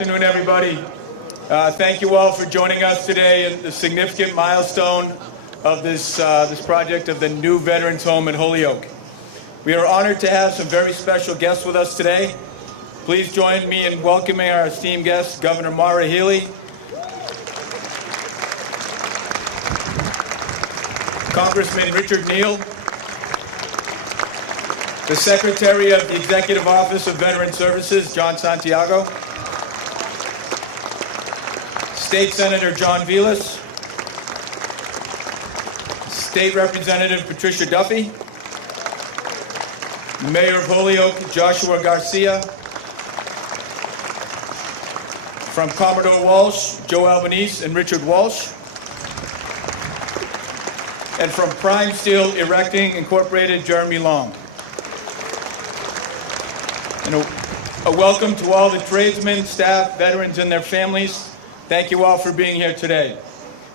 Good afternoon, everybody. Thank you all for joining us today in the significant milestone of this project of the new Veterans Home in Holyoke. We are honored to have some very special guests with us today. Please join me in welcoming our esteemed guests, Governor Maura Healey, Congressman Richard Neal, the Secretary of the Executive Office of Veteran Services, John Santiago, State Senator John Vilas, State Representative Patricia Duffy, Mayor of Holyoke Joshua Garcia, from Commodore Walsh, Joe Albanese and Richard Walsh, and from Prime Steel Erecting Incorporated, Jeremy Long. And a welcome to all the tradesmen, staff, veterans, and their families. Thank you all for being here today.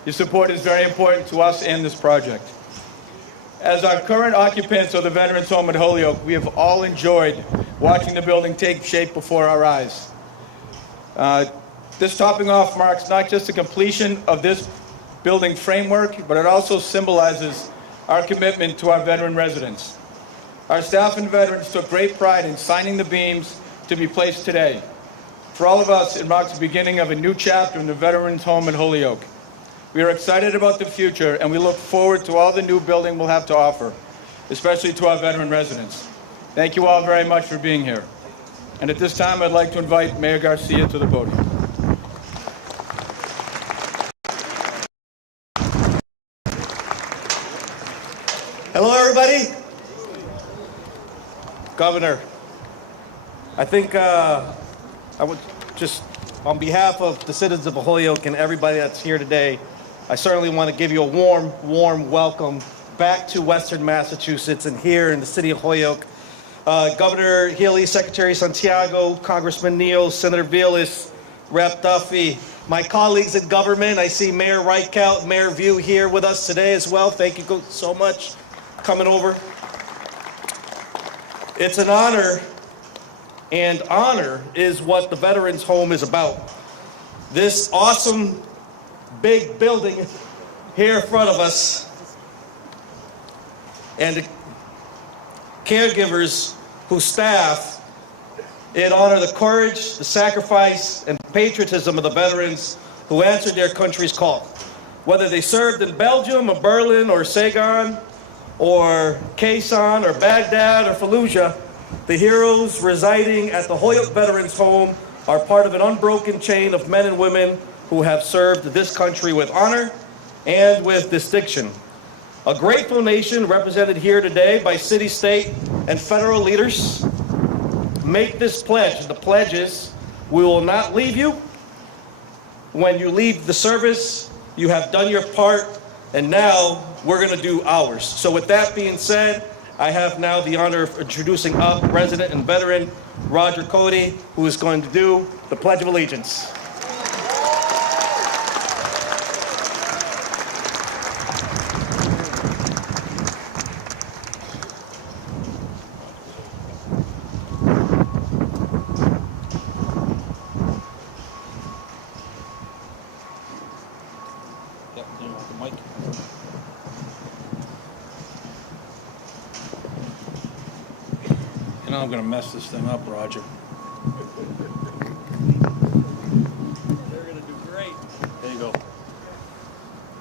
Your support is very important to us and this project. As our current occupants of the Veterans Home at Holyoke, we have all enjoyed watching the building take shape before our eyes. This topping off marks not just the completion of this building framework, but it also symbolizes our commitment to our veteran residents. Our staff and veterans took great pride in signing the beams to be placed today. For all of us, it marks the beginning of a new chapter in the Veterans Home in Holyoke. We are excited about the future, and we look forward to all the new building will have to offer, especially to our veteran residents. Thank you all very much for being here. And at this time, I'd like to invite Mayor Garcia to the podium. Hello, everybody. Governor, I think I would just, on behalf of the citizens of Holyoke and everybody that's here today, I certainly want to give you a warm welcome back to Western Massachusetts and here in the city of Holyoke. Governor Healey, Secretary Santiago, Congressman Neal, Senator Vilas, Rep. Duffy, my colleagues in government. I see Mayor Reichout, Mayor View here with us today as well. Thank you so much for coming over. It's an honor, and honor is what the Veterans Home is about. This awesome big building here in front of us, and the caregivers who staff it honor the courage, the sacrifice, and patriotism of the veterans who answered their country's call. Whether they served in Belgium or Berlin or Saigon or Quezon or Baghdad or Fallujah, the heroes residing at the Holyoke Veterans Home are part of an unbroken chain of men and women who have served this country with honor and with distinction. A grateful nation represented here today by city, state, and federal leaders make this pledge. The pledge is, we will not leave you. When you leave the service, you have done your part, and now we're going to do ours. So with that being said, I have now the honor of introducing up resident and veteran Roger Cody, who is going to do the Pledge of Allegiance. I'm going to mess this thing up, Roger. They're going to do great. There you go.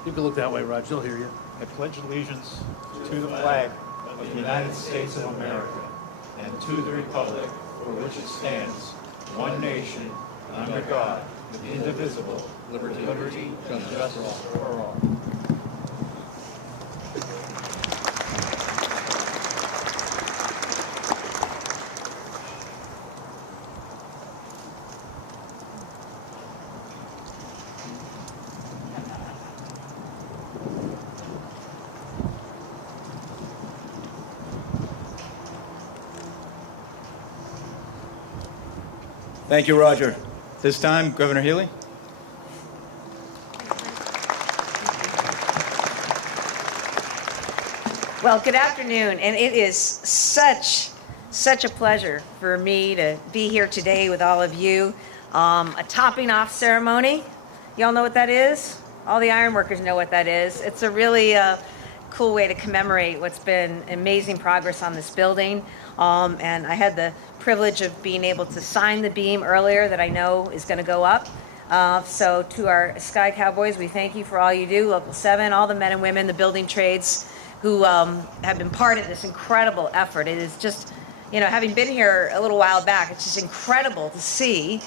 You can look that way, Roger. They'll hear you. I pledge allegiance to the flag of the United States of America and to the republic for which it stands, one nation, under God, indivisible, liberty and justice for all. Thank you, Roger. This time, Governor Healey. Well, good afternoon, and it is such a pleasure for me to be here today with all of you. a topping off ceremony. Y'all know what that is? All the ironworkers know what that is. It's a really cool way to commemorate what's been amazing progress on this building. And I had the privilege of being able to sign the beam earlier that I know is going to go up. So to our Sky Cowboys, we thank you for all you do, Local 7, all the men and women, the building trades who have been part of this incredible effort. It is just, you know, having been here a little while back, it's just incredible to see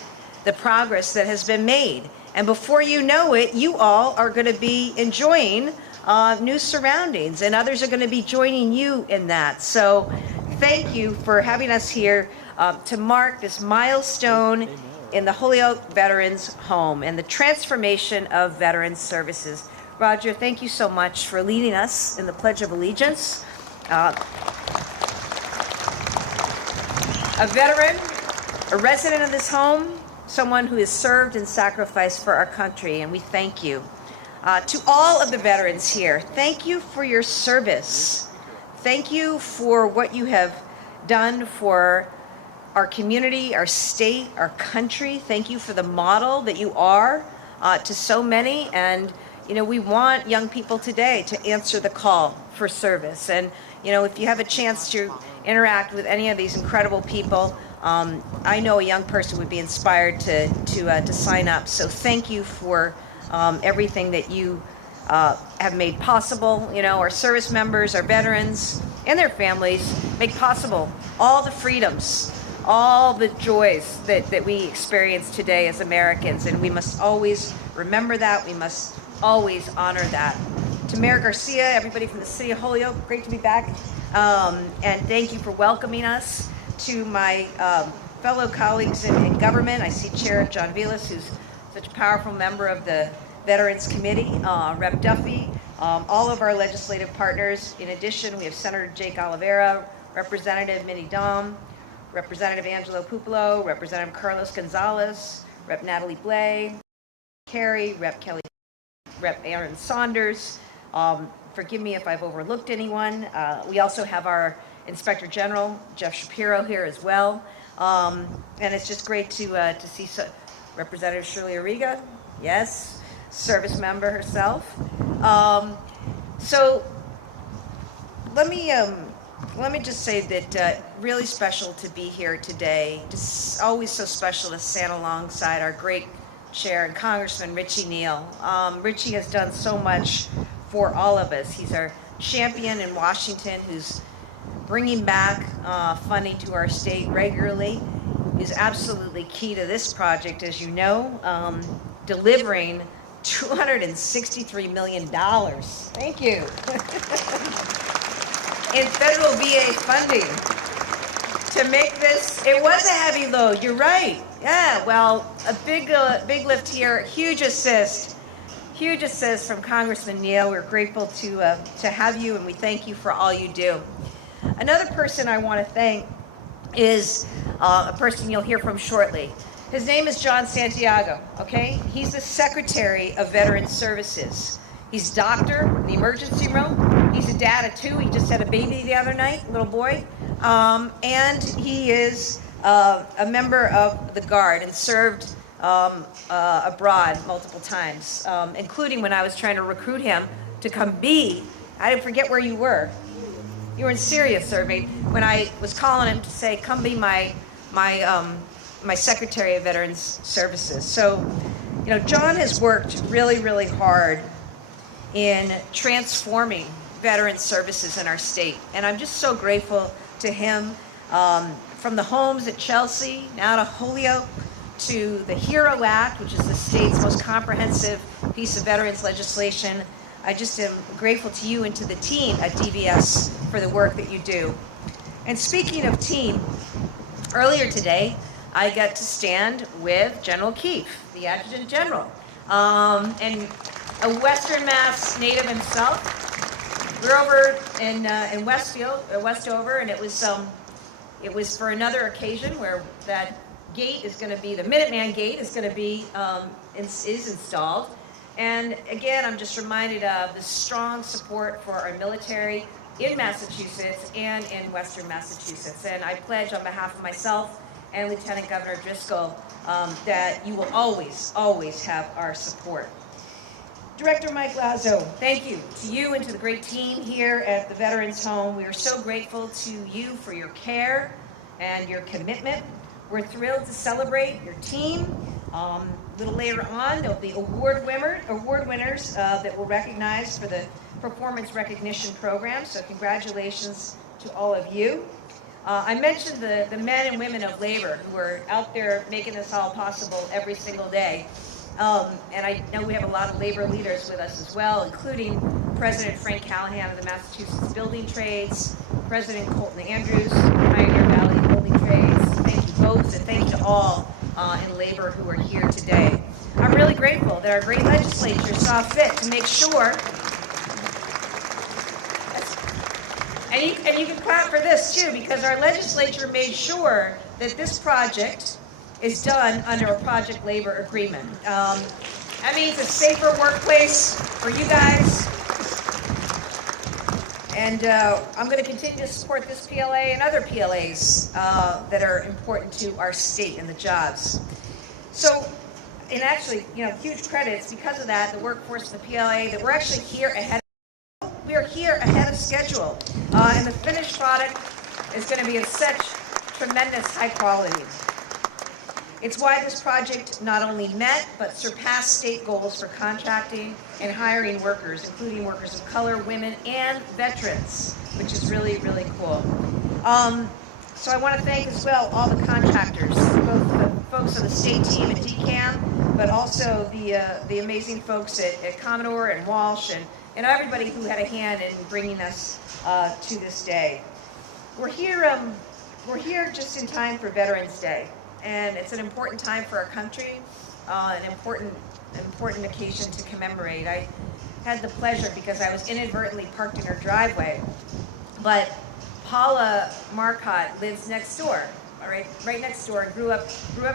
the progress that has been made. And before you know it, you all are going to be enjoying new surroundings, and others are going to be joining you in that. So thank you for having us here to mark this milestone in the Holyoke Veterans Home and the transformation of veterans services. Roger, thank you so much for leading us in the Pledge of Allegiance. A veteran, a resident of this home, someone who has served and sacrificed for our country, and we thank you. To all of the veterans here, thank you for your service. Thank you for what you have done for our community, our state, our country. Thank you for the model that you are to so many. And, you know, we want young people today to answer the call for service. And, you know, if you have a chance to interact with any of these incredible people, I know a young person would be inspired to sign up. So thank you for everything that you have made possible. You know, our service members, our veterans, and their families make possible all the freedoms, all the joys that we experience today as Americans. And we must always remember that. We must always honor that. To Mayor Garcia, everybody from the city of Holyoke, great to be back. And thank you for welcoming us. To my fellow colleagues in government, I see Chair John Vilas, who's such a powerful member of the Veterans Committee, Rep. Duffy, all of our legislative partners. In addition, we have Senator Jake Oliveira, Representative Minnie Dom, Representative Angelo Pupolo, Representative Carlos Gonzalez, Rep. Natalie Blay, Carey, Rep. Kelly, Rep. Aaron Saunders. Forgive me if I've overlooked anyone. We also have our Inspector General, Jeff Shapiro, here as well. And it's just great to see Representative Shirley Arriga, yes, service member herself. So let me just say that really special to be here today. Just always so special to stand alongside our great chair and Congressman Neal. Richie has done so much for all of us. He's our champion in Washington who's bringing back funding to our state regularly. Is absolutely key to this project, as you know, delivering $263 million. Thank you. In federal VA funding to make this. It was a heavy load. You're right. Yeah. Well, a big lift here. Huge assist from Congressman Neal. We're grateful to have you, and we thank you for all you do. Another person I want to thank is a person you'll hear from shortly. His name is John Santiago, okay? He's the Secretary of Veterans Services. He's doctor in the emergency room. He's a dad of two. He just had a baby the other night, little boy. And he is a member of the Guard and served abroad multiple times, including when I was trying to recruit him to come be, I didn't forget where you were. You were in Syria serving when I was calling him to say, come be my Secretary of Veterans Services. So, you know, John has worked really, really hard in transforming veterans services in our state. And I'm just so grateful to him, from the homes at Chelsea, now to Holyoke, to the HERO Act, which is the state's most comprehensive piece of veterans legislation. I just am grateful to you and to the team at DVS for the work that you do. And speaking of team, earlier today, I got to stand with General Keefe, the Adjutant General, and a Western Mass native himself. We're over in Westfield, Westover, and it was for another occasion where that gate is going to be, the Minuteman gate is going to be is installed. And again, I'm just reminded of the strong support for our military in Massachusetts and in Western Massachusetts. And I pledge on behalf of myself and Lieutenant Governor Driscoll, that you will always, always have our support. Director Mike Lazo, thank you to you and to the great team here at the Veterans Home. We are so grateful to you for your care and your commitment. We're thrilled to celebrate your team. A little later on, there'll be award winners that we'll recognize for the Performance Recognition Program, so congratulations to all of you. I mentioned the men and women of labor who are out there making this all possible every single day. And I know we have a lot of labor leaders with us as well, including President Frank Callahan of the Massachusetts Building Trades, President Colton Andrews, Pioneer Valley Building Trades. Thank you both, and thank you to all in labor who are here today. I'm really grateful that our great legislature saw fit to make sure, and you can clap for this too, because our legislature made sure that this project is done under a project labor agreement. That means a safer workplace for you guys. And I'm going to continue to support this PLA and other PLAs that are important to our state and the jobs. So, and actually, huge credits because of that, the workforce of the PLA, that we're actually here ahead. We are here ahead of schedule, and the finished product is going to be of such tremendous high quality. It's why this project not only met, but surpassed state goals for contracting and hiring workers, including workers of color, women, and veterans, which is really, really cool. So I want to thank as well all the contractors, both the folks on the state team at DCAM, but also the amazing folks at Commodore and Walsh and everybody who had a hand in bringing us to this day. We're here just in time for Veterans Day. And it's an important time for our country, an important occasion to commemorate. I had the pleasure, because I was inadvertently parked in her driveway, but Paula Marcotte lives next door, all right next door, and grew up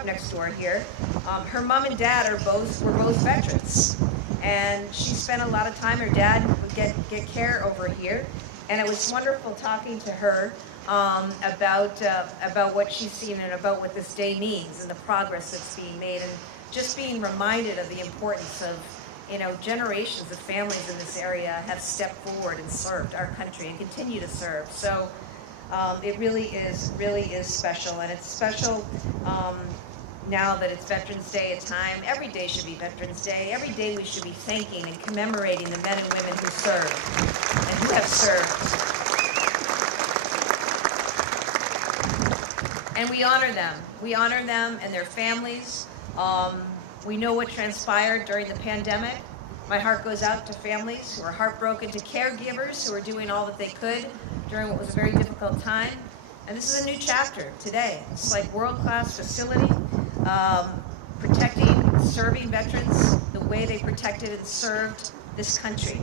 next door here. Her mom and dad were both veterans, and she spent a lot of time. Her dad would get care over here, and it was wonderful talking to her about what she's seen and about what this day means and the progress that's being made, and just being reminded of the importance of, generations of families in this area have stepped forward and served our country and continue to serve. So it really is special, and it's special now that it's Veterans Day. A time, every day should be Veterans Day. Every day we should be thanking and commemorating the men and women who serve and who have served. And we honor them. We honor them and their families. We know what transpired during the pandemic. My heart goes out to families who are heartbroken, to caregivers who are doing all that they could during what was a very difficult time. And this is a new chapter today. It's like world-class facility, protecting, serving veterans the way they protected and served this country.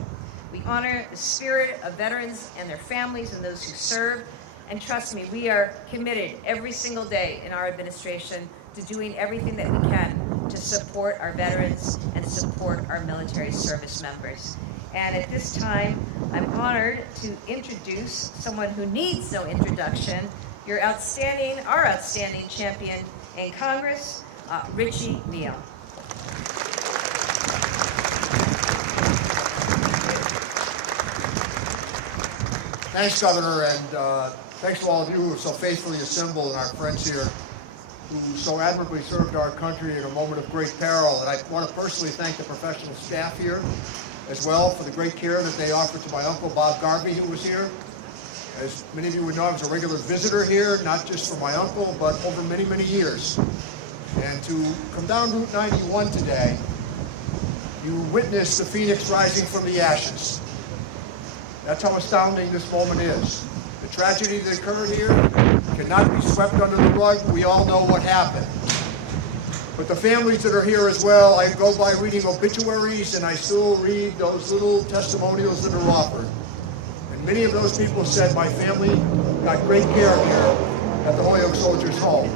We honor the spirit of veterans and their families and those who serve. And trust me, we are committed every single day in our administration to doing everything that we can to support our veterans and support our military service members. And at this time, I'm honored to introduce someone who needs no introduction, our outstanding champion in Congress, Richie Neal. Thanks, Governor, and thanks to all of you who are so faithfully assembled and our friends here who so admirably served our country in a moment of great peril. And I want to personally thank the professional staff here as well for the great care that they offered to my uncle, Bob Garvey, who was here. As many of you would know, I was a regular visitor here, not just for my uncle, but over many, many years. And to come down Route 91 today, you witness the phoenix rising from the ashes. That's how astounding this moment is. The tragedy that occurred here cannot be swept under the rug. We all know what happened. But the families that are here as well, I go by reading obituaries, and I still read those little testimonials that are offered. And many of those people said, my family got great care here at the Holyoke Soldiers' Home.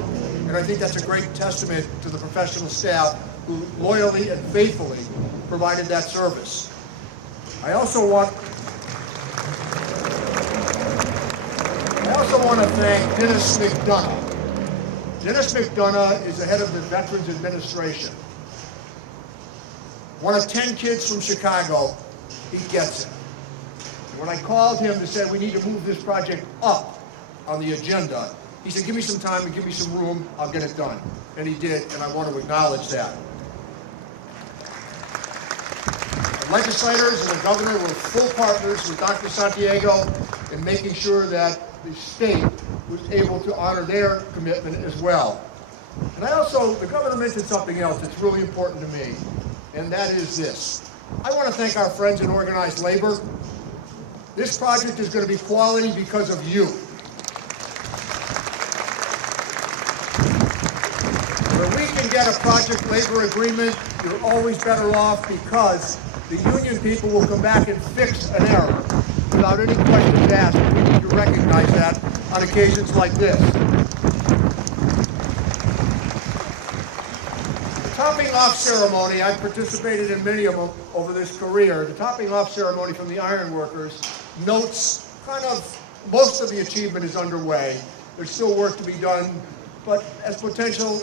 And I think that's a great testament to the professional staff who loyally and faithfully provided that service. I also want to thank Dennis McDonough. Dennis McDonough is the head of the Veterans Administration. One of 10 kids from Chicago, he gets it. And when I called him to say we need to move this project up on the agenda, he said, give me some time and give me some room, I'll get it done. And he did, and I want to acknowledge that. The legislators and the governor were full partners with Dr. Santiago in making sure that the state was able to honor their commitment as well. And the governor mentioned something else that's really important to me, and that is this. I want to thank our friends in organized labor. This project is going to be quality because of you. Where we can get a project labor agreement, you're always better off because the union people will come back and fix an error without any questions asked. We need to recognize that on occasions like this. The topping off ceremony, I've participated in many of them over this career. The topping off ceremony from the ironworkers notes kind of most of the achievement is underway. There's still work to be done, but as potential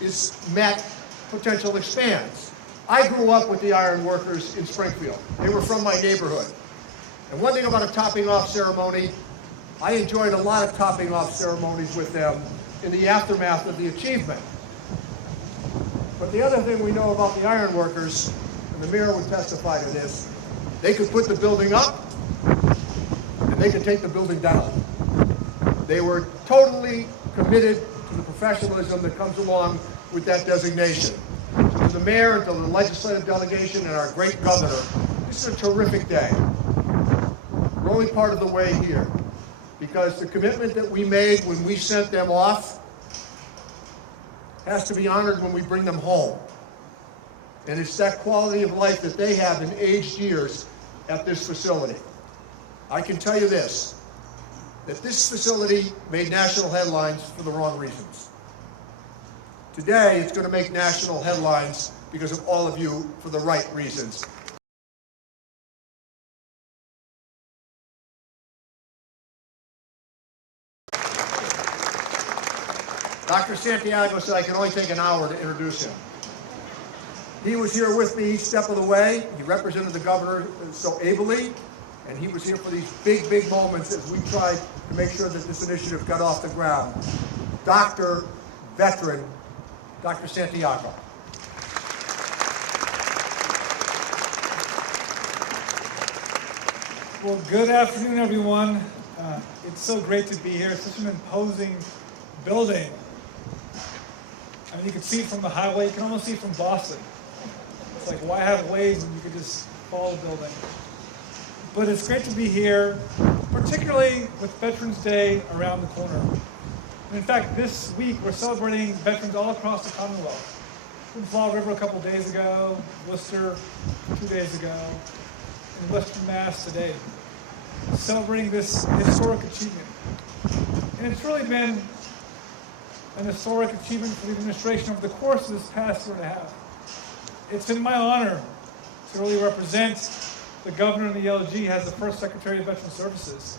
is met, potential expands. I grew up with the ironworkers in Springfield. They were from my neighborhood. And one thing about a topping off ceremony, I enjoyed a lot of topping off ceremonies with them in the aftermath of the achievement. But the other thing we know about the ironworkers, and the mayor would testify to this, they could put the building up and they could take the building down. They were totally committed to the professionalism that comes along with that designation. So to the mayor and to the legislative delegation and our great governor, this is a terrific day. We're only part of the way here because the commitment that we made when we sent them off has to be honored when we bring them home. And it's that quality of life that they have in aged years at this facility. I can tell you this, that this facility made national headlines for the wrong reasons. Today, it's going to make national headlines because of all of you for the right reasons. Dr. Santiago said I can only take an hour to introduce him. He was here with me each step of the way. He represented the governor so ably, and he was here for these big, big moments as we tried to make sure that this initiative got off the ground. Dr. Veteran, Dr. Santiago. Well, good afternoon, everyone. It's so great to be here. It's such an imposing building. I mean, you can see it from the highway. You can almost see it from Boston. It's like, why have ways when you could just follow the building? But it's great to be here, particularly with Veterans Day around the corner. And in fact, this week we're celebrating veterans all across the Commonwealth. We were in Fall River a couple days ago, Worcester 2 days ago, and Western Mass today, celebrating this historic achievement. And it's really been an historic achievement for the administration over the course of this past year and a half. It's been my honor to really represent the governor and the LG as the first Secretary of Veteran Services.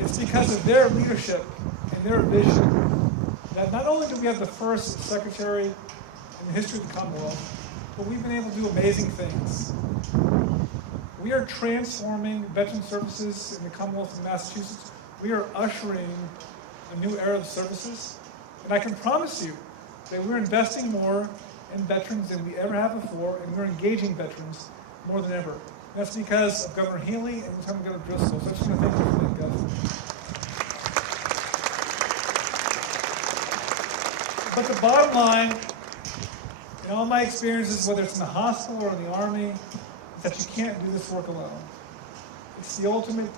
It's because of their leadership and their vision that not only do we have the first Secretary in the history of the Commonwealth, but we've been able to do amazing things. We are transforming veteran services in the Commonwealth of Massachusetts. We are ushering a new era of services. And I can promise you that we're investing more in veterans than we ever have before, and we're engaging veterans more than ever. That's because of Governor Healey and Lieutenant Governor Driscoll. So I just want to thank you for that, Governor. But the bottom line, in all my experiences, whether it's in the hospital or in the Army, is that you can't do this work alone. It's the ultimate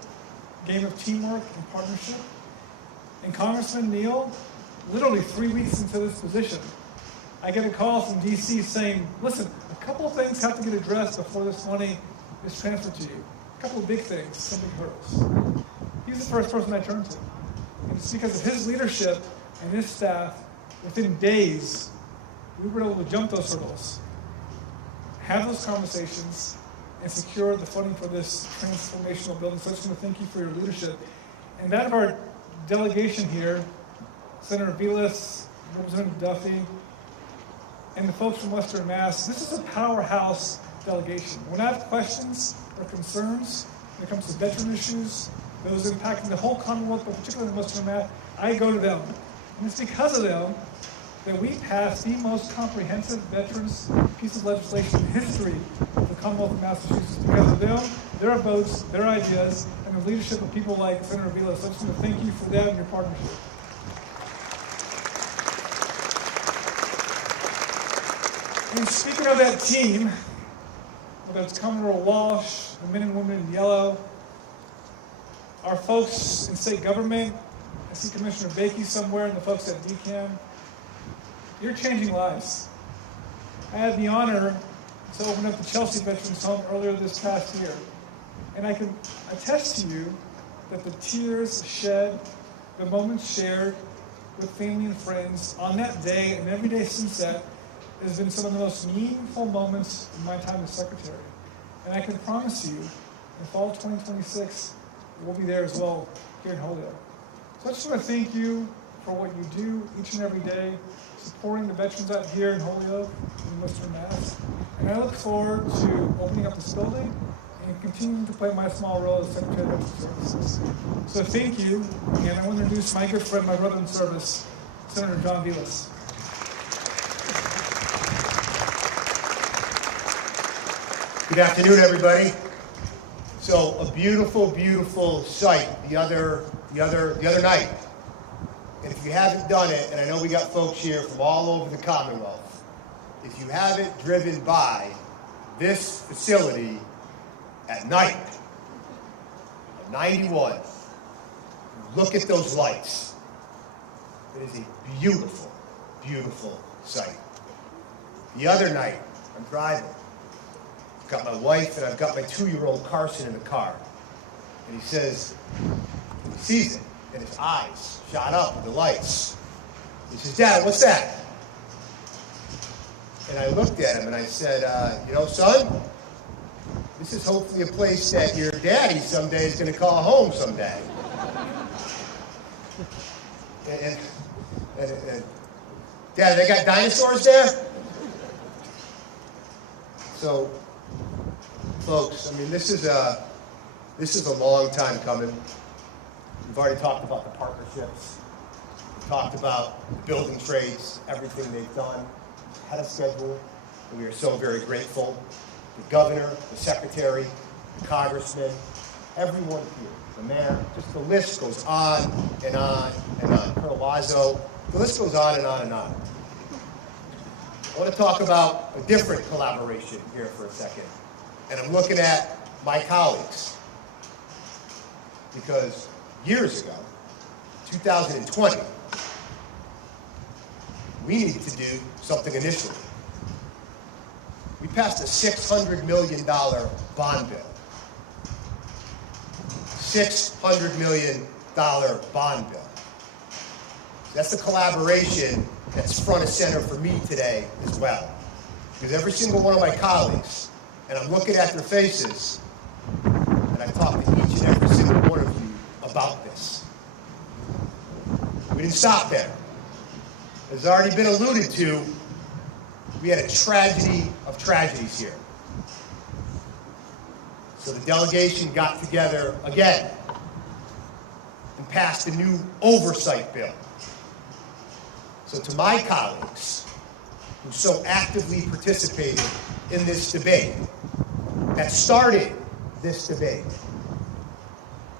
game of teamwork and partnership. And Congressman Neal, literally 3 weeks into this position, I get a call from DC saying, listen, a couple of things have to get addressed before this money is transferred to you. A couple of big things, some big hurdles. He's the first person I turn to. And it's because of his leadership and his staff, within days, we were able to jump those hurdles, have those conversations, and secure the funding for this transformational building. So I just want to thank you for your leadership. And that of our delegation here, Senator Vilas, Representative Duffy, and the folks from Western Mass. This is a powerhouse delegation. When I have questions or concerns when it comes to veteran issues, those impacting the whole Commonwealth, but particularly in Western Mass, I go to them. And it's because of them that we passed the most comprehensive veterans piece of legislation in history of the Commonwealth of Massachusetts. Because of them, their votes, their ideas, and the leadership of people like Senator Vilas. I just want to thank you for that and your partnership. And speaking of that team, whether it's Commodore Walsh, the men and women in yellow, our folks in state government, I see Commissioner Bakey somewhere, and the folks at DCAM, you're changing lives. I had the honor to open up the Chelsea Veterans Home earlier this past year, and I can attest to you that the tears shed, the moments shared with family and friends on that day and every day since that has been some of the most meaningful moments in my time as secretary. And I can promise you, in fall 2026, we'll be there as well here in Holyoke. So I just want to thank you for what you do each and every day, supporting the veterans out here in Holyoke and Western Mass. And I look forward to opening up this building and continuing to play my small role as Secretary of Veteran Services. So thank you, and I want to introduce my good friend, my brother in service, Senator John Vilas. Good afternoon, everybody. So a beautiful, beautiful sight the other night. And if you haven't done it, and I know we got folks here from all over the Commonwealth, if you haven't driven by this facility at night, at 91, look at those lights. It is a beautiful, beautiful sight. The other night, I'm driving. I've got my wife and I've got my 2-year-old Carson in the car. And he says, he sees it, and his eyes shot up with the lights. He says, "Dad, what's that?" And I looked at him and I said, you know, son, this is hopefully a place that your daddy someday is going to call home someday. and Dad, they got dinosaurs there? So, folks, I mean, this is a long time coming. We've already talked about the partnerships. We've talked about the building trades, everything they've done ahead of schedule. And we are so very grateful. The governor, the secretary, the congressman, everyone here, the mayor, just the list goes on and on and on. Colonel Lazo, the list goes on and on and on. I want to talk about a different collaboration here for a second. And I'm looking at my colleagues. Because years ago, 2020, we needed to do something initially. We passed a $600 million bond bill. $600 million bond bill. That's the collaboration that's front and center for me today as well. Because every single one of my colleagues, and I'm looking at their faces, and I talk to each and every single one of you about this. We didn't stop there. As already been alluded to, we had a tragedy of tragedies here. So the delegation got together again and passed a new oversight bill. So to my colleagues who so actively participated in this debate, that started this debate,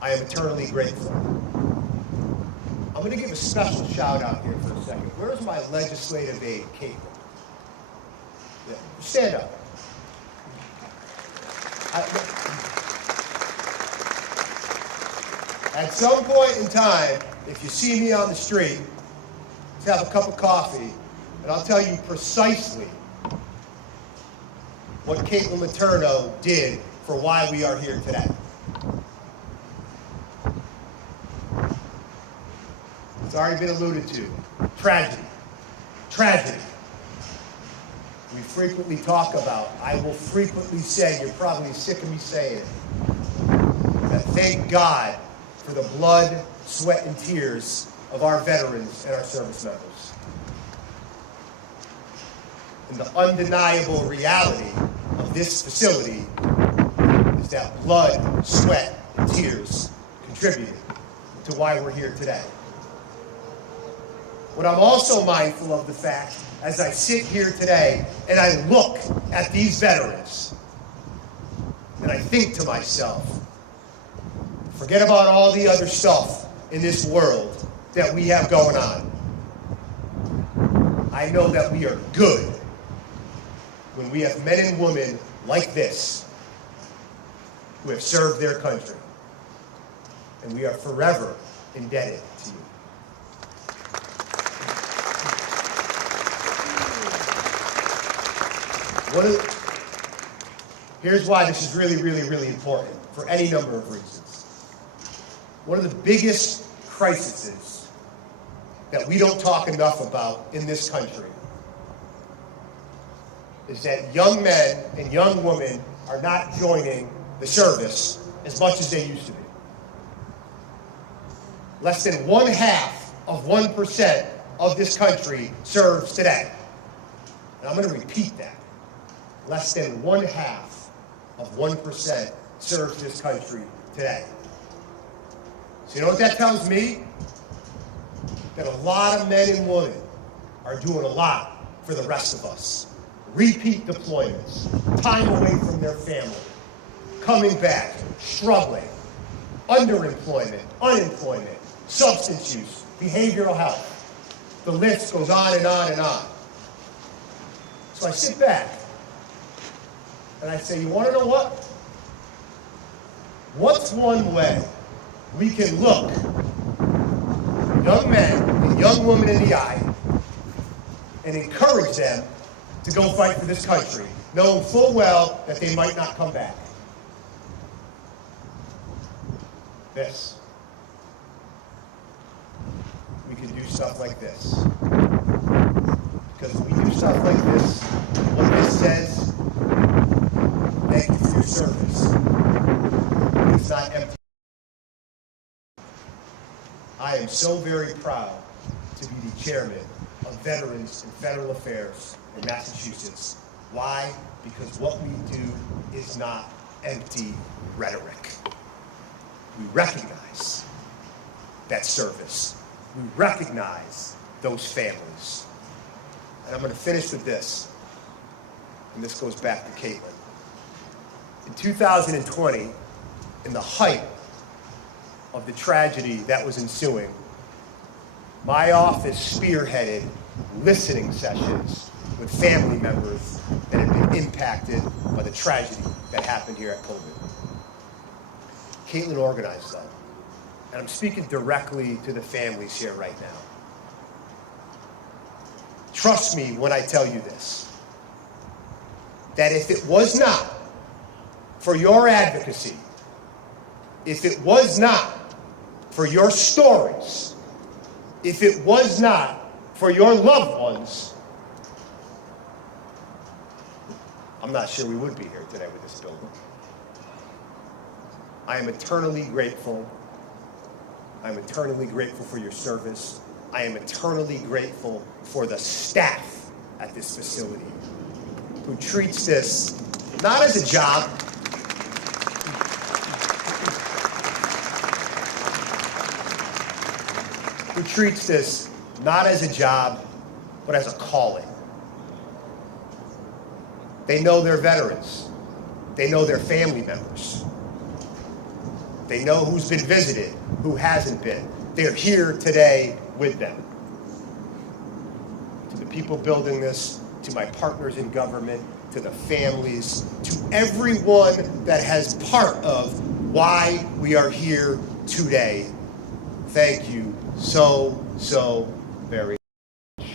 I am eternally grateful. I'm going to give a special shout out here for a second. Where's my legislative aide, Kate? Yeah. Stand up. At some point in time, if you see me on the street, let's have a cup of coffee, and I'll tell you precisely what Caitlin Letourneau did for why we are here today. It's already been alluded to. Tragedy. Tragedy. We frequently talk about, I will frequently say, you're probably sick of me saying it, that thank God for the blood, sweat, and tears of our veterans and our service members. And the undeniable reality of this facility is that blood, sweat, and tears contributed to why we're here today. But I'm also mindful of the fact, as I sit here today and I look at these veterans, and I think to myself, forget about all the other stuff in this world that we have going on. I know that we are good when we have men and women like this who have served their country. And we are forever indebted to you. Here's why this is really, really, really important for any number of reasons. One of the biggest crises that we don't talk enough about in this country is that young men and young women are not joining the service as much as they used to be. Less than 0.5% of this country serves today. And I'm going to repeat that. Less than 0.5% serves this country today. So you know what that tells me? That a lot of men and women are doing a lot for the rest of us. Repeat deployments, time away from their family, coming back, struggling, underemployment, unemployment, substance use, behavioral health. The list goes on and on and on. So I sit back and I say, you want to know what? What's one way we can look young men and young women in the eye and encourage them to go fight for this country, knowing full well that they might not come back? This. We can do stuff like this. Because if we do stuff like this, what this says, thank you for your service. It's not empty. I am so very proud to be the chairman of Veterans and Federal Affairs in Massachusetts. Why? Because what we do is not empty rhetoric. We recognize that service. We recognize those families. And I'm going to finish with this. And this goes back to Caitlin. In 2020, in the height of the tragedy that was ensuing, my office spearheaded listening sessions with family members that had been impacted by the tragedy that happened here at COVID. Caitlin organized them. And I'm speaking directly to the families here right now. Trust me when I tell you this, that if it was not for your advocacy, if it was not for your stories, if it was not for your loved ones, I'm not sure we would be here today with this building. I am eternally grateful. I'm eternally grateful for your service. I am eternally grateful for the staff at this facility who treats this not as a job, who treats this not as a job, but as a calling. They know their veterans. They know their family members. They know who's been visited, who hasn't been. They're here today with them. To the people building this, to my partners in government, to the families, to everyone that has part of why we are here today, thank you so, so very much.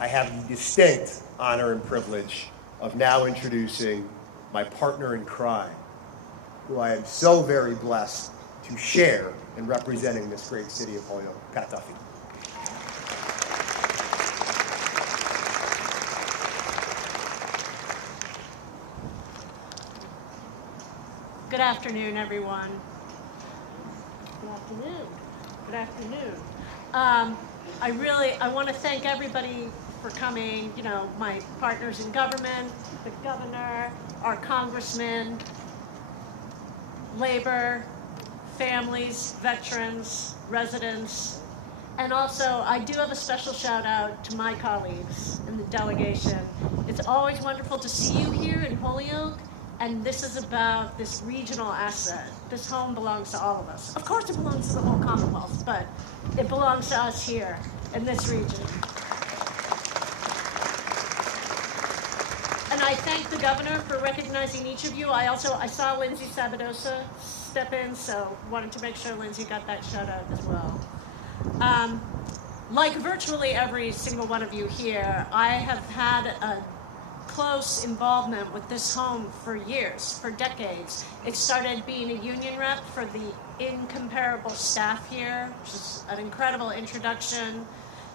I have the distinct honor and privilege of now introducing my partner in crime, who I am so very blessed to share in representing this great city of Holyoke, Pat Duffy. Good afternoon, everyone. Good afternoon. Good afternoon. I want to thank everybody for coming, you know, my partners in government, the governor, our congressman, labor, families, veterans, residents, and also I do have a special shout out to my colleagues in the delegation. It's always wonderful to see you here in Holyoke, and this is about this regional asset. This home belongs to all of us. Of course it belongs to the whole Commonwealth, but it belongs to us here in this region. And I thank the governor for recognizing each of you. I saw Lindsay Sabadosa step in, so wanted to make sure Lindsay got that shout out as well. Like virtually every single one of you here, I have had a close involvement with this home for years, for decades. It started being a union rep for the incomparable staff here, which is an incredible introduction.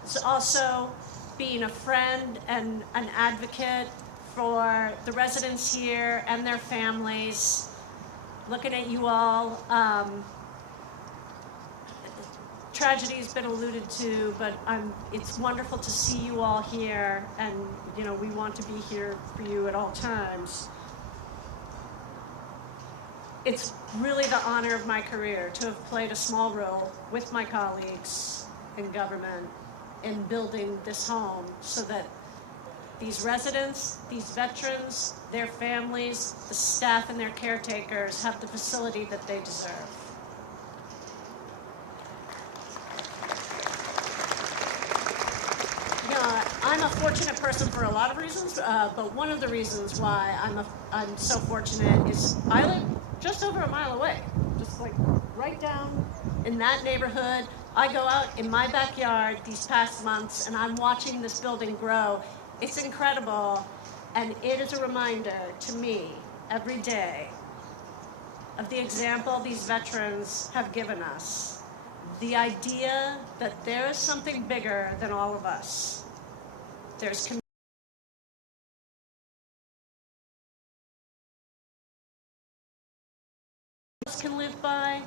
It's also being a friend and an advocate for the residents here and their families. Looking at you all, tragedy has been alluded to, but it's wonderful to see you all here, and you know we want to be here for you at all times. It's really the honor of my career to have played a small role with my colleagues in government in building this home so that these residents, these veterans, their families, the staff and their caretakers have the facility that they deserve. You know, I'm a fortunate person for a lot of reasons, but one of the reasons why I'm so fortunate is I live just over a mile away, just like right down in that neighborhood. I go out in my backyard these past months and I'm watching this building grow. It's incredible, and it is a reminder to me every day of the example these veterans have given us. The idea that there is something bigger than all of us. There's communities can live by,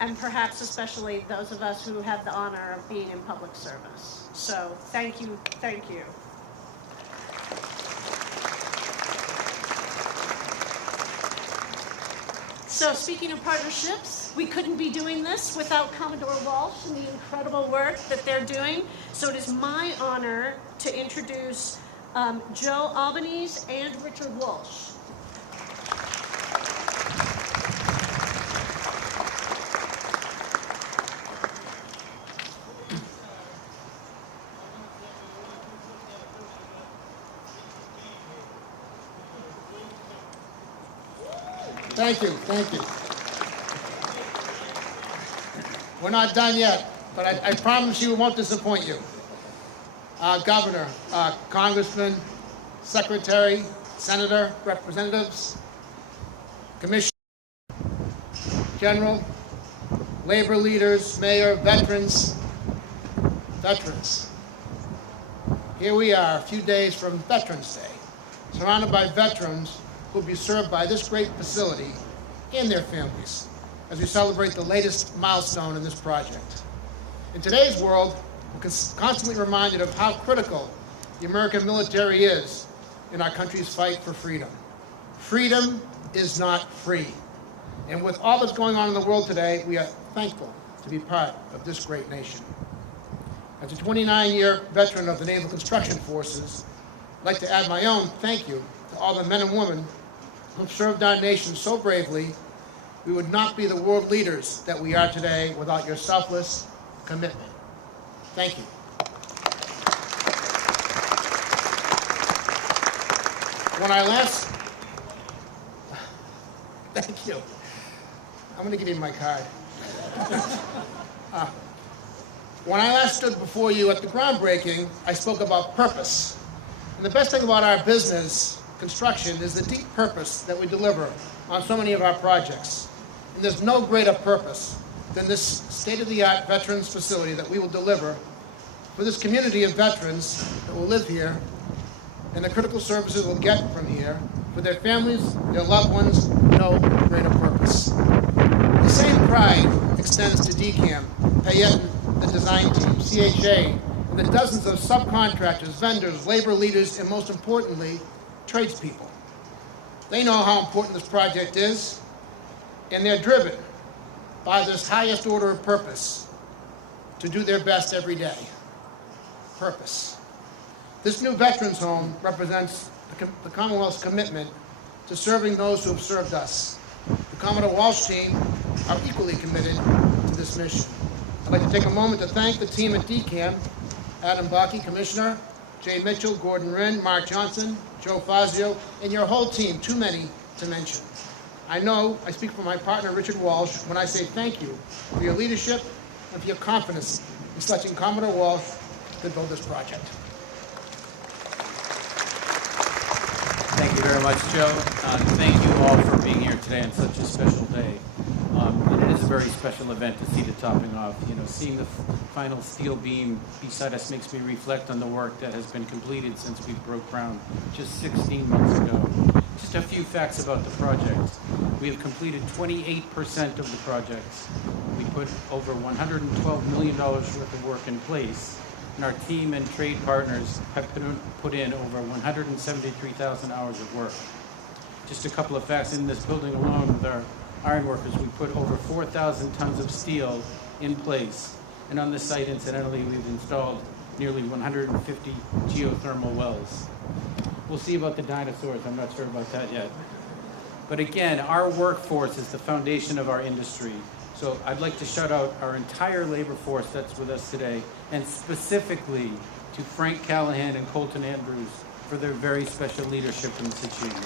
and perhaps especially those of us who have the honor of being in public service. So thank you, thank you. So speaking of partnerships, we couldn't be doing this without Commodore Walsh and the incredible work that they're doing. So it is my honor to introduce Joe Albanese and Richard Walsh. Thank you, thank you. We're not done yet, but I promise you we won't disappoint you. Governor, Congressman, Secretary, Senator, Representatives, Commissioner, General, labor leaders, mayor, veterans. Here we are, a few days from Veterans Day, surrounded by veterans who will be served by this great facility and their families as we celebrate the latest milestone in this project. In today's world, we're constantly reminded of how critical the American military is in our country's fight for freedom. Freedom is not free. And with all that's going on in the world today, we are thankful to be part of this great nation. As a 29-year veteran of the Naval Construction Forces, I'd like to add my own thank you to all the men and women who have served our nation so bravely. We would not be the world leaders that we are today without your selfless commitment. Thank you. Thank you. I'm going to give you my card. When I last stood before you at the groundbreaking, I spoke about purpose. And the best thing about our business, construction, is the deep purpose that we deliver on so many of our projects. And there's no greater purpose than this state-of-the-art veterans facility that we will deliver for this community of veterans that will live here and the critical services we'll get from here for for their families, their loved ones, no greater purpose. The same pride extends to DCAM, Payette, the design team, CHA, and the dozens of subcontractors, vendors, labor leaders, and most importantly, tradespeople. They know how important this project is, and they're driven by this highest order of purpose to do their best every day. Purpose. This new Veterans Home represents the Commonwealth's commitment to serving those who have served us. The Commodore Walsh team are equally committed to this mission. I'd like to take a moment to thank the team at DCAM, Adam Bakke, Commissioner, Jay Mitchell, Gordon Wren, Mark Johnson, Joe Fazio, and your whole team, too many to mention. I know I speak for my partner, Richard Walsh, when I say thank you for your leadership and for your confidence in selecting Commodore Walsh to build this project. Thank you very much, Joe. Thank you all for being here today on such a special day. And it is a very special event to see the topping off. You know, seeing the final steel beam beside us makes me reflect on the work that has been completed since we broke ground just 16 months ago. Just a few facts about the project. We have completed 28% of the project. We put over $112 million worth of work in place. And our team and trade partners have put in over 173,000 hours of work. Just a couple of facts. In this building alone with our iron workers, we put over 4,000 tons of steel in place. And on this site, incidentally, we've installed nearly 150 geothermal wells. We'll see about the dinosaurs. I'm not sure about that yet. But again, our workforce is the foundation of our industry. So I'd like to shout out our entire labor force that's with us today, and specifically to Frank Callahan and Colton Andrews for their very special leadership in this achievement.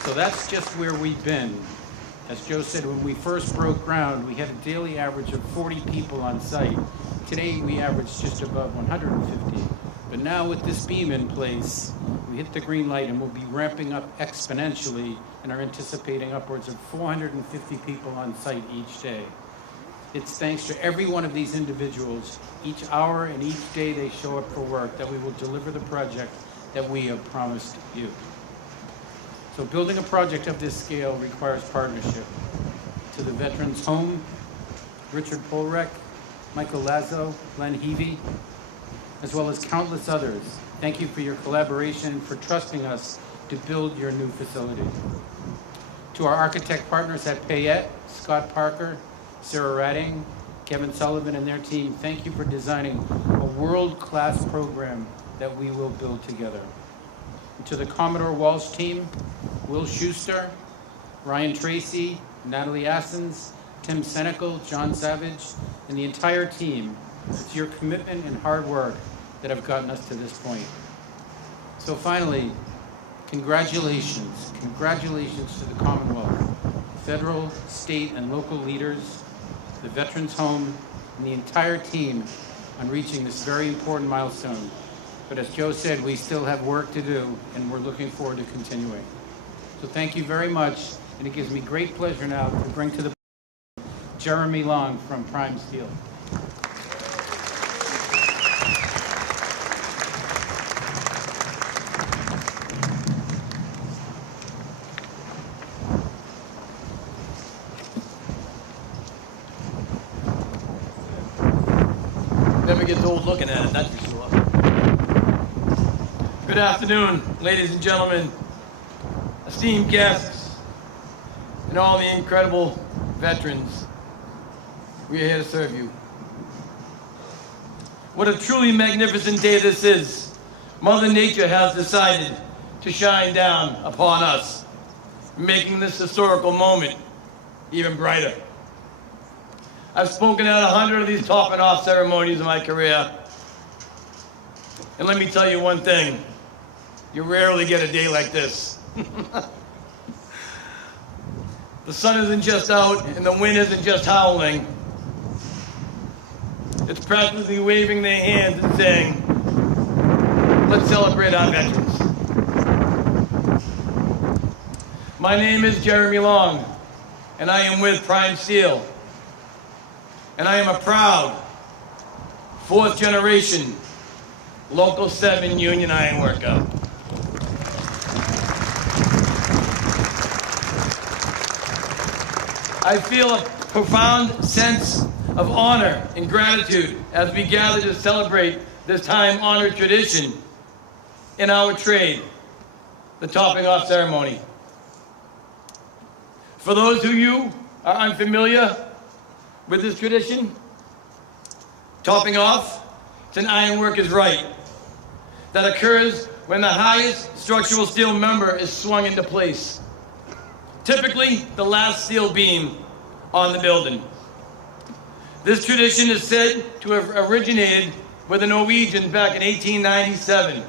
So that's just where we've been. As Joe said, when we first broke ground, we had a daily average of 40 people on site. Today we average just above 150. But now with this beam in place, we hit the green light and we'll be ramping up exponentially and are anticipating upwards of 450 people on site each day. It's thanks to every one of these individuals, each hour and each day they show up for work, that we will deliver the project that we have promised you. So building a project of this scale requires partnership. To the Veterans Home, Richard Polrek, Michael Lazo, Glenn Heavey, as well as countless others. Thank you for your collaboration, for trusting us to build your new facility. To our architect partners at Payette, Scott Parker, Sarah Radding, Kevin Sullivan and their team, thank you for designing a world-class program that we will build together. And to the Commodore Walsh team, Will Schuster, Ryan Tracy, Natalie Assens, Tim Senecal, John Savage, and the entire team, it's your commitment and hard work that have gotten us to this point. So finally, congratulations. Congratulations to the Commonwealth, federal, state, and local leaders, the Veterans Home, and the entire team on reaching this very important milestone. But as Joe said, we still have work to do, and we're looking forward to continuing. So thank you very much, and it gives me great pleasure now to bring to the Jeremy Long from Prime Steel. Never gets old looking at it, that's for sure. Good afternoon, ladies and gentlemen, esteemed guests, and all the incredible veterans. We are here to serve you. What a truly magnificent day this is. Mother Nature has decided to shine down upon us, making this historical moment even brighter. I've spoken at 100 of these topping off ceremonies in my career. And let me tell you one thing, you rarely get a day like this. The sun isn't just out and the wind isn't just howling. It's practically waving their hands and saying, let's celebrate our veterans. My name is Jeremy Long, and I am with Prime Steel. And I am a proud fourth generation Local 7 union ironworker. I feel a profound sense of honor and gratitude as we gather to celebrate this time-honored tradition in our trade, the topping off ceremony. For those of you who are unfamiliar with this tradition, topping off, it's an ironworker's rite that occurs when the highest structural steel member is swung into place. Typically, the last steel beam on the building. This tradition is said to have originated with the Norwegians back in 1897.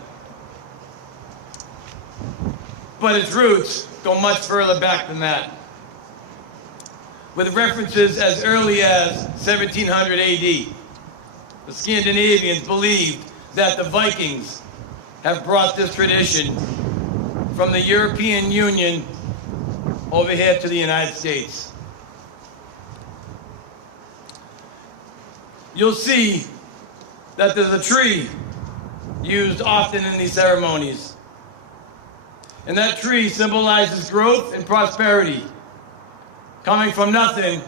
But its roots go much further back than that, with references as early as 1700 AD. The Scandinavians believed that the Vikings have brought this tradition from the European Union over here to the United States. You'll see that there's a tree used often in these ceremonies. And that tree symbolizes growth and prosperity, coming from nothing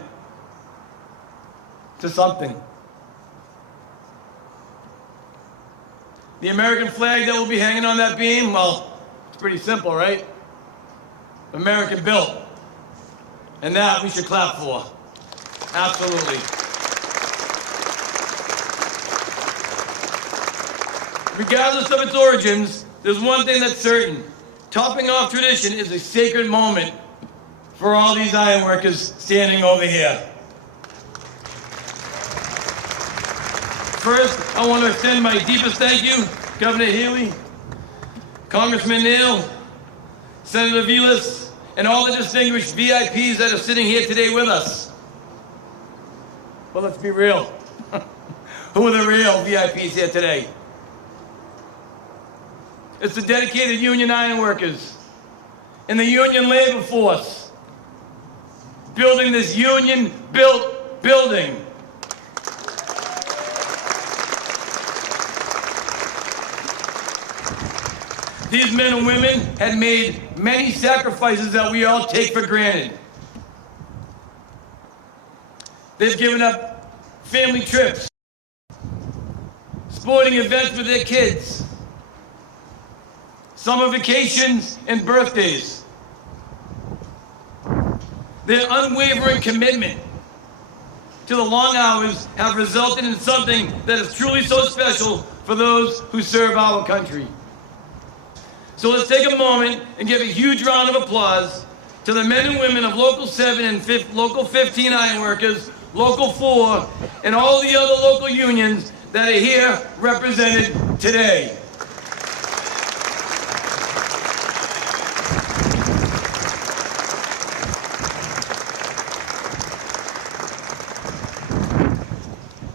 to something. The American flag that will be hanging on that beam, well, it's pretty simple, right? American built. And that we should clap for. Absolutely. Regardless of its origins, there's one thing that's certain. Topping off tradition is a sacred moment for all these ironworkers standing over here. First, I want to extend my deepest thank you, Governor Healey, Congressman Neal, Senator Vilas, and all the distinguished VIPs that are sitting here today with us. Well, let's be real. Who are the real VIPs here today? It's the dedicated union ironworkers and the union labor force building this union-built building. These men and women had made many sacrifices that we all take for granted. They've given up family trips, sporting events with their kids, summer vacations, and birthdays. Their unwavering commitment to the long hours have resulted in something that is truly so special for those who serve our country. So let's take a moment and give a huge round of applause to the men and women of Local 7 and Local 15 Ironworkers, Local 4, and all the other local unions that are here represented today.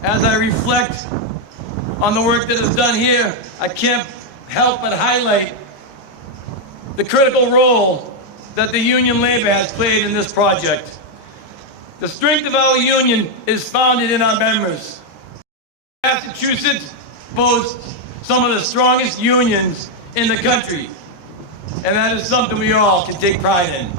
As I reflect on the work that is done here, I can't help but highlight the critical role that the union labor has played in this project. The strength of our union is founded in our members. Massachusetts boasts some of the strongest unions in the country, and that is something we all can take pride in.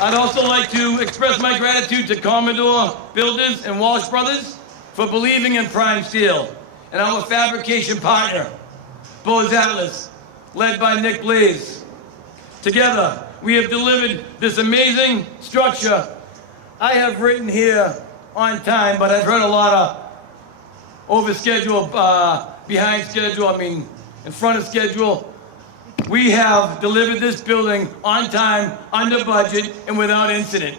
I'd also like to express my gratitude to Commodore Builders and Walsh Brothers for believing in Prime Steel and our fabrication partner, Bose Atlas, led by Nick Blaze. Together, we have delivered this amazing structure. I have written here on time, but I've heard a lot of over schedule, behind schedule, in front of schedule. We have delivered this building on time, under budget, and without incident.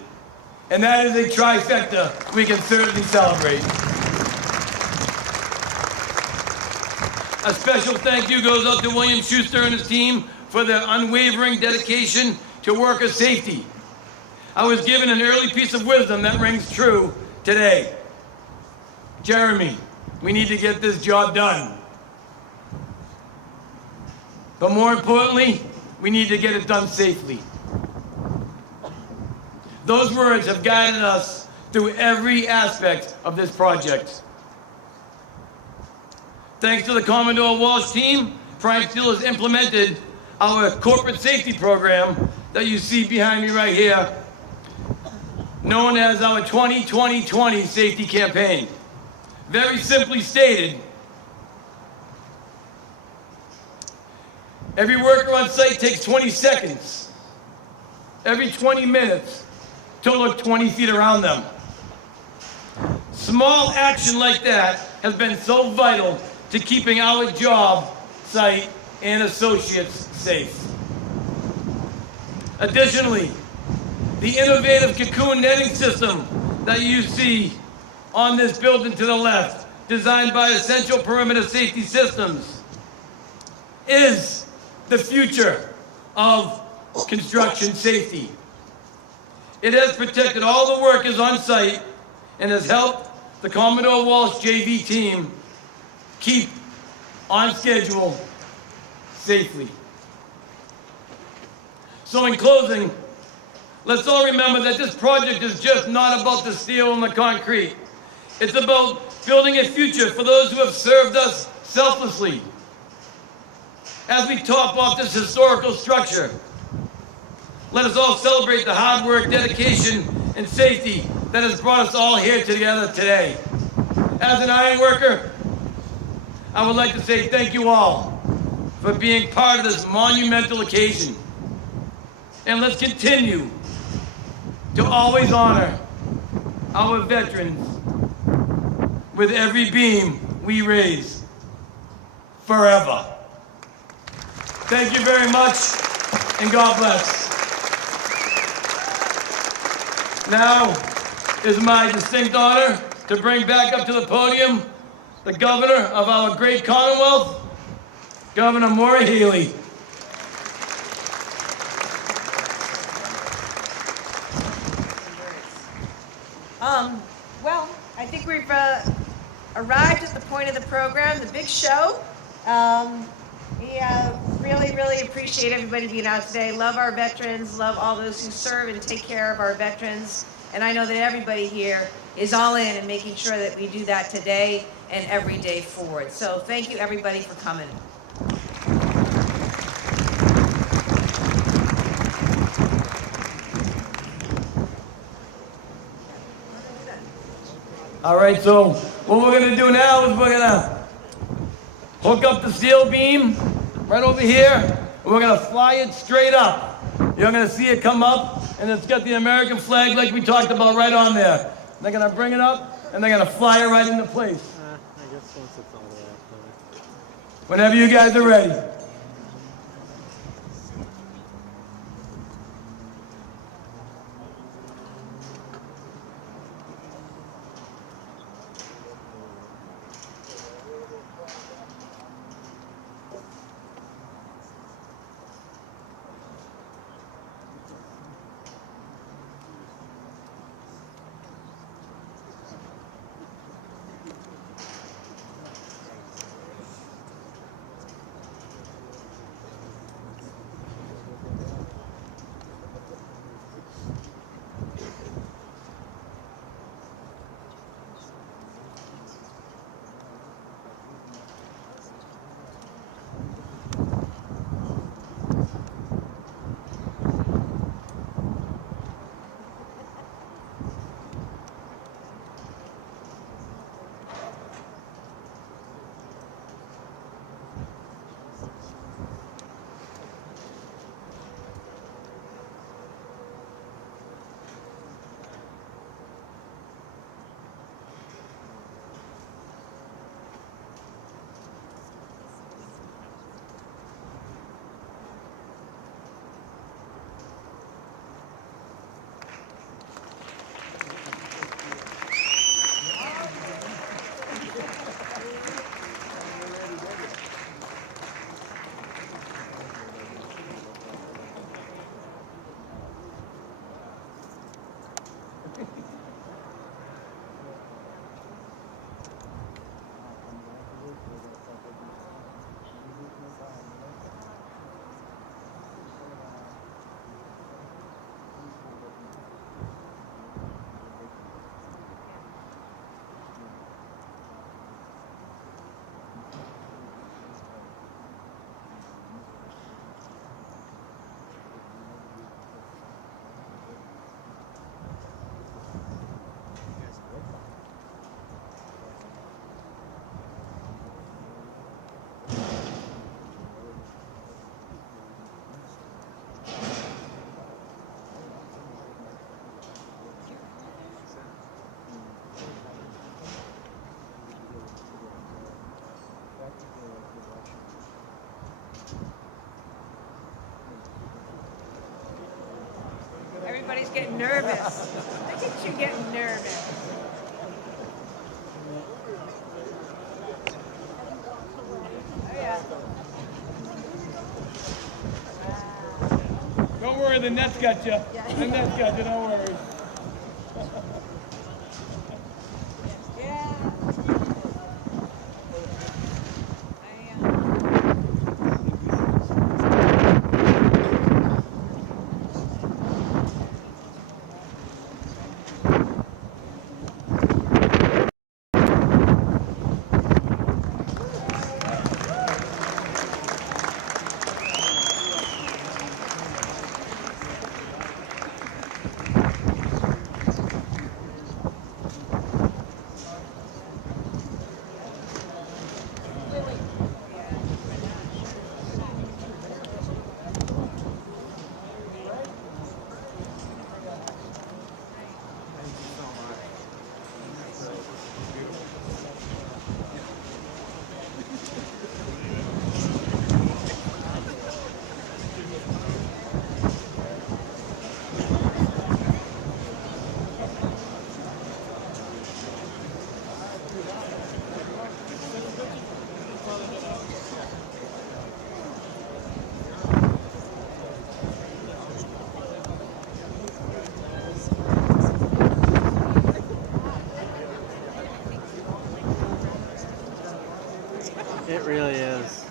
And that is a trifecta we can certainly celebrate. A special thank you goes out to William Schuster and his team for their unwavering dedication to worker safety. I was given an early piece of wisdom that rings true today. Jeremy, we need to get this job done. But more importantly, we need to get it done safely. Those words have guided us through every aspect of this project. Thanks to the Commodore Walsh team, Frank Steele has implemented our corporate safety program that you see behind me right here, known as our 20-20-20 safety campaign. Very simply stated, every worker on site takes 20 seconds, every 20 minutes, to look 20 feet around them. Small action like that has been so vital to keeping our job site and associates safe. Additionally, the innovative cocoon netting system that you see on this building to the left, designed by Essential Perimeter Safety Systems, is the future of construction safety. It has protected all the workers on site and has helped the Commodore Walsh JV team keep on schedule safely. So in closing, let's all remember that this project is just not about the steel and the concrete. It's about building a future for those who have served us selflessly. As we top off this historical structure, let us all celebrate the hard work, dedication, and safety that has brought us all here together today. As an iron worker, I would like to say thank you all for being part of this monumental occasion. And let's continue to always honor our veterans with every beam we raise forever. Thank you very much, and God bless. Now is my distinct honor to bring back up to the podium the governor of our great Commonwealth, Governor Maura Healey. Well, I think we've arrived at the point of the program, the big show. We really appreciate everybody being out today. Love our veterans, love all those who serve and take care of our veterans. And I know that everybody here is all in and making sure that we do that today and every day forward. So thank you everybody for coming. All right, so what we're gonna do now is we're gonna hook up the steel beam right over here, and we're gonna fly it straight up. You're gonna see it come up, and it's got the American flag like we talked about right on there. They're gonna bring it up, and they're gonna fly it right into place. I guess once it's all the way up there. Whenever you guys are ready. Everybody's getting nervous. Look at you getting nervous. Oh, yeah. Don't worry, the net's got you. The net's got you, don't worry. It really is.